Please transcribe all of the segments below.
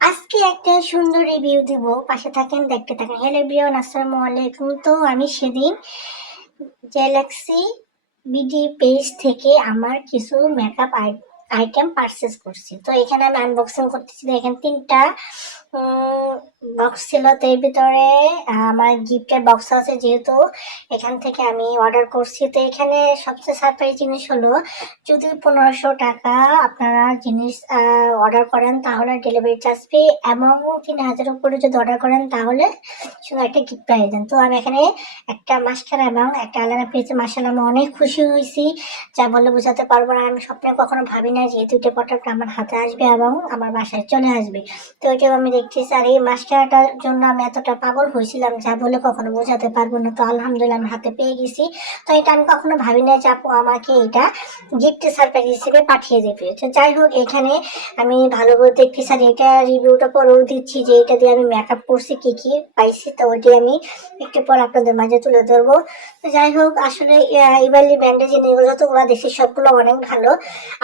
আজকে একটা সুন্দর রিভিউ দিব, পাশে থাকেন, দেখতে থাকেন। হ্যালো এভরিওয়ান, আসসালামু আলাইকুম। তো আমি সেদিন গ্যালাক্সি বিডি পেজ থেকে আমার কিছু মেকআপ আইটেম পারচেস করছি। তো এখানে আমি আনবক্সিং করতেছি। দেখেন তিনটা বক্স ছিল, তো এর ভিতরে আমার গিফটের বক্স আছে, যেহেতু এখান থেকে আমি অর্ডার করছি। তো এখানে সবচেয়ে সারপ্রাইজ জিনিস হলো, যদি 1500 টাকা আপনারা জিনিস অর্ডার করেন তাহলে ডেলিভারি চার্জ পে, এবং 3000 উপরে যদি অর্ডার করেন তাহলে শুধু একটা গিফট পেয়ে যান। তো আমি এখানে একটা মাস্কারা এবং একটা আইলাইনার পেয়েছি। মাশাআল্লাহ, আমি অনেক খুশি হয়েছি, যা বলে বোঝাতে পারবো না। আমি স্বপ্নে কখনো ভাবি না যে এই দুইটা প্রোডাক্ট আমার হাতে আসবে এবং আমার বাসায় চলে আসবে। তো এটাও আমি দেখতেছি। আর এই মাস্কারাটার জন্য আমি এতটা পাগল হয়েছিলাম, যা বলে কখনো বোঝাতে পারবো না। তো আলহামদুলিল্লাহ আমি হাতে পেয়ে গেছি। তো এটা আমি কখনো ভাবি না যে আপু আমাকে এটা গিফট সারপ্রাইজ হিসেবে পাঠিয়ে দেবে। তো যাই হোক, এখানে আমি ভালো করে দেখতেছি। আর এটা রিভিউটা পরেও দিচ্ছি যে এটা দিয়ে আমি মেকআপ করছি, কি কি পাইছি। তো ওইটাই আমি একটু পর আপনাদের মাঝে তুলে ধরবো। তো যাই হোক, আসলে ইভালি ব্র্যান্ডের যে যতগুলো দেখছি সবগুলো অনেক ভালো।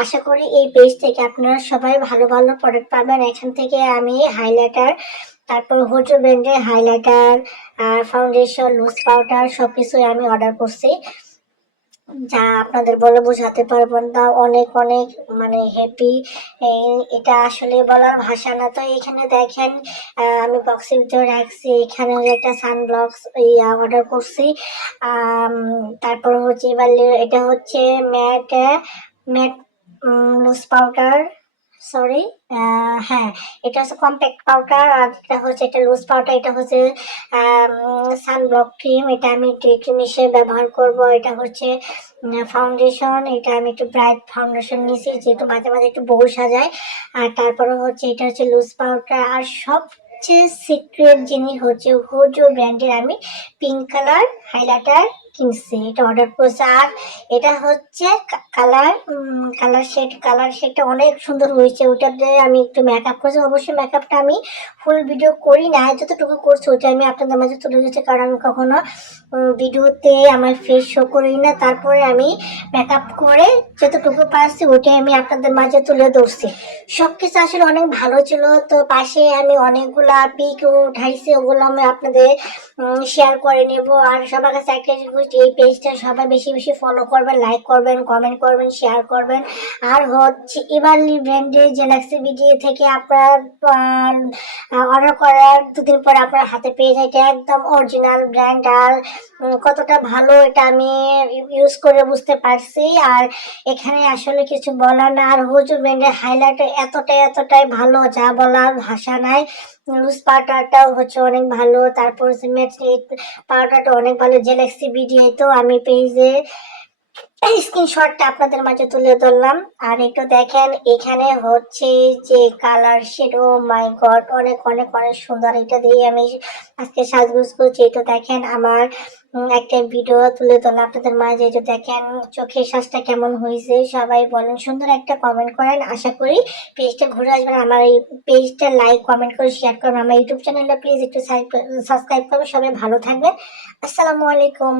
আশা করি এই পেজ থেকে আপনারা সবাই ভালো ভালো প্রোডাক্ট পাবেন। এখান থেকে আমি হাইলাইটার, তারপর হোজো ব্র্যান্ডের হাইলাইটার আর ফাউন্ডেশন, লুজ পাউডার সবকিছুই আমি অর্ডার করছি, যা আপনাদের বলে বোঝাতে পারবো না। অনেক অনেক মানে হ্যাপি, এটা আসলে বলার ভাষা না। তো এখানে দেখেন আমি বক্সের ভিতরে রাখছি। এখানে একটা সানব্লক্স অর্ডার করছি। তারপর হচ্ছে এবার এটা হচ্ছে matte matte loose powder, sorry, হ্যাঁ, এটা হচ্ছে কম্প্যাক্ট পাউডার। আর এটা হচ্ছে এটা লুজ পাউডার। এটা হচ্ছে সানব্লক ক্রিম, এটা আমি ডে ক্রিম হিসেবে ব্যবহার করব। এটা হচ্ছে ফাউন্ডেশন, এটা আমি একটু ব্রাইট ফাউন্ডেশন নিয়েছি, যেহেতু মাঝে মাঝে একটু বউ সাজায়। আর তারপরে হচ্ছে এটা হচ্ছে লুজ পাউডার। আর সবচেয়ে সিক্রেট জিনিস হচ্ছে হুজো ব্র্যান্ডের আমি পিঙ্ক কালার হাইলাইটার কিনছি, এটা অর্ডার করছি। আর এটা হচ্ছে কালার শেডটা অনেক সুন্দর হয়েছে। ওটাতে আমি একটু মেকআপ করছি। অবশ্যই মেকআপটা আমি ফুল ভিডিও করি না, যতটুকু করছি ওটা আমি আপনাদের মাঝে তুলে দিচ্ছি, কারণ আমি কখনো ভিডিওতে আমার ফেস শো করি না। তারপরে আমি মেকআপ করে যতটুকু পারছি ওটাই আমি আপনাদের মাঝে তুলে ধরছি। সবকিছু আসলে অনেক ভালো ছিল। তো পাশে আমি অনেকগুলা পিক উঠাইছি, ওগুলো আমি আপনাদের শেয়ার করে নেব। আর সবার কাছে একটা রিকোয়েস্ট, এই পেজটা সবাই বেশি বেশি ফলো করবেন, লাইক করবেন, কমেন্ট করবেন, শেয়ার করবেন। আর হচ্ছে এভারলি ব্র্যান্ডের গ্যালাক্সি বিডি থেকে আপনার অর্ডার করার দুদিন পরে আপনার হাতে পেয়ে যায়। এটা একদম অরিজিনাল ব্র্যান্ড। আর কতটা ভালো এটা আমি ইউজ করে বুঝতে পারছি। আর এখানে আসলে কিছু বলার না। আর হুজু ব্র্যান্ডের হাইলাইটার এতটাই ভালো, যা বলার ভাষা নাই। লুজ পাউডারটাও হচ্ছে অনেক ভালো। তারপর ম্যাট পাউডারটা অনেক ভালো। গ্যালাক্সি বিডি, তো আমি পেজে স্ক্রিনশটটা আপনাদের মাঝে তুলে ধরলাম। আর একটু দেখেন এখানে হচ্ছে যে কালার শেড, ও মাই গড, অনেক অনেক অনেক সুন্দর। এটা দিয়ে আমি আজকে সাজগোজ করছি। এটা দেখেন আমার একটা ভিডিও তুলে ধরলাম আপনাদের মাঝে। এটা দেখেন চোখের সাজটা কেমন হয়েছে, সবাই বলেন, সুন্দর একটা কমেন্ট করেন। আশা করি পেজটা ঘুরে আসবেন। আমার এই পেজটা লাইক কমেন্ট করে শেয়ার করবেন। আমার ইউটিউব চ্যানেলটা প্লিজ একটু সাবস্ক্রাইব করবেন। সবাই ভালো থাকবেন। আসসালামু আলাইকুম।